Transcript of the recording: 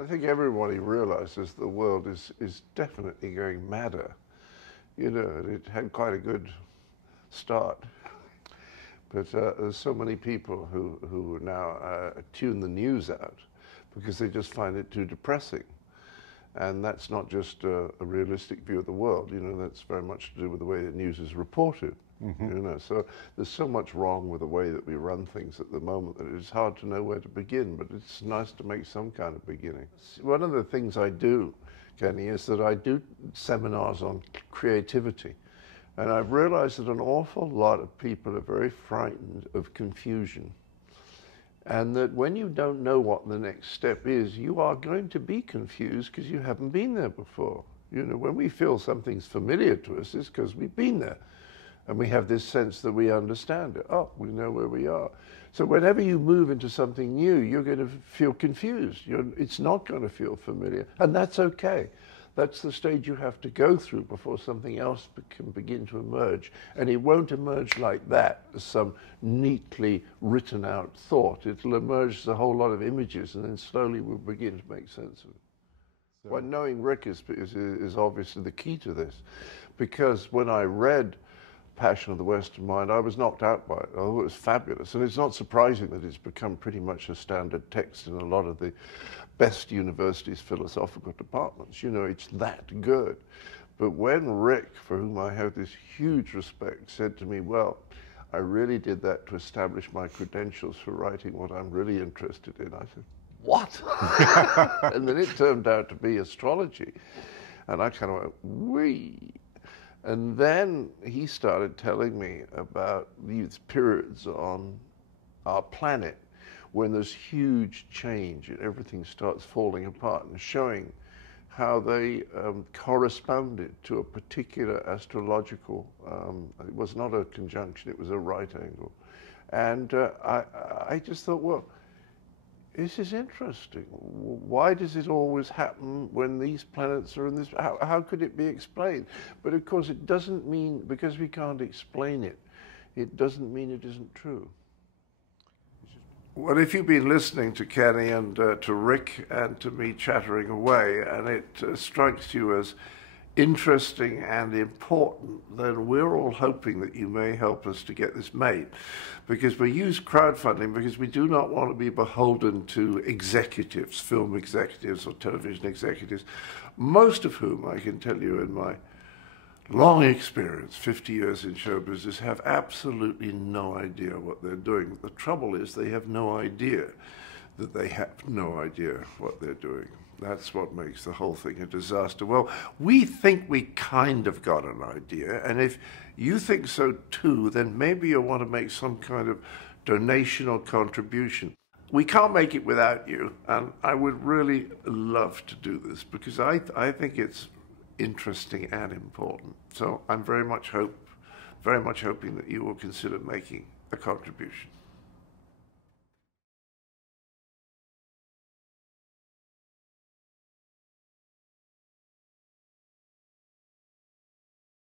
I think everybody realizes the world is definitely going madder. You know, it had quite a good start. But there's so many people who now tune the news out because they just find it too depressing. And that's not just a realistic view of the world, you know, that's very much to do with the way that news is reported. You know, so there's so much wrong with the way that we run things at the moment that it's hard to know where to begin, but it's nice to make some kind of beginning. One of the things I do, Kenny, is that I do seminars on creativity. And I've realized that an awful lot of people are very frightened of confusion. And that when you don't know what the next step is, you are going to be confused because you haven't been there before. You know, when we feel something's familiar to us, it's because we've been there. And we have this sense that we understand it. Oh, we know where we are. So whenever you move into something new, you're going to feel confused. It's not going to feel familiar. And that's okay. That's the stage you have to go through before something else can begin to emerge. And it won't emerge like that as some neatly written out thought. It'll emerge as a whole lot of images, and then slowly we'll begin to make sense of it. So. Well, knowing Rick is obviously the key to this, because when I read Passion of the Western Mind, I was knocked out by it. I thought it was fabulous. And it's not surprising that it's become pretty much a standard text in a lot of the best universities' philosophical departments. You know, it's that good. But when Rick, for whom I have this huge respect, said to me, well, I really did that to establish my credentials for writing what I'm really interested in, I said, what? And then it turned out to be astrology. And I kind of went, wee. And then he started telling me about these periods on our planet when there's huge change and everything starts falling apart, and showing how they corresponded to a particular astrological, it was not a conjunction, it was a right angle. And I just thought, well, this is interesting. Why does it always happen when these planets are in this? How could it be explained? But of course, it doesn't mean, because we can't explain it, it doesn't mean it isn't true. Well, if you've been listening to Kenny and to Rick and to me chattering away, and it strikes you as interesting and important, then we're all hoping that you may help us to get this made, because we use crowdfunding because we do not want to be beholden to executives, film executives or television executives, most of whom, I can tell you in my long experience, 50 years in show business, have absolutely no idea what they're doing. The trouble is they have no idea that they have no idea what they're doing. That's what makes the whole thing a disaster. Well, we think we kind of got an idea, and if you think so too, then maybe you'll want to make some kind of donation or contribution. We can't make it without you, and I would really love to do this because I think it's interesting and important. So I'm very much hoping that you will consider making a contribution.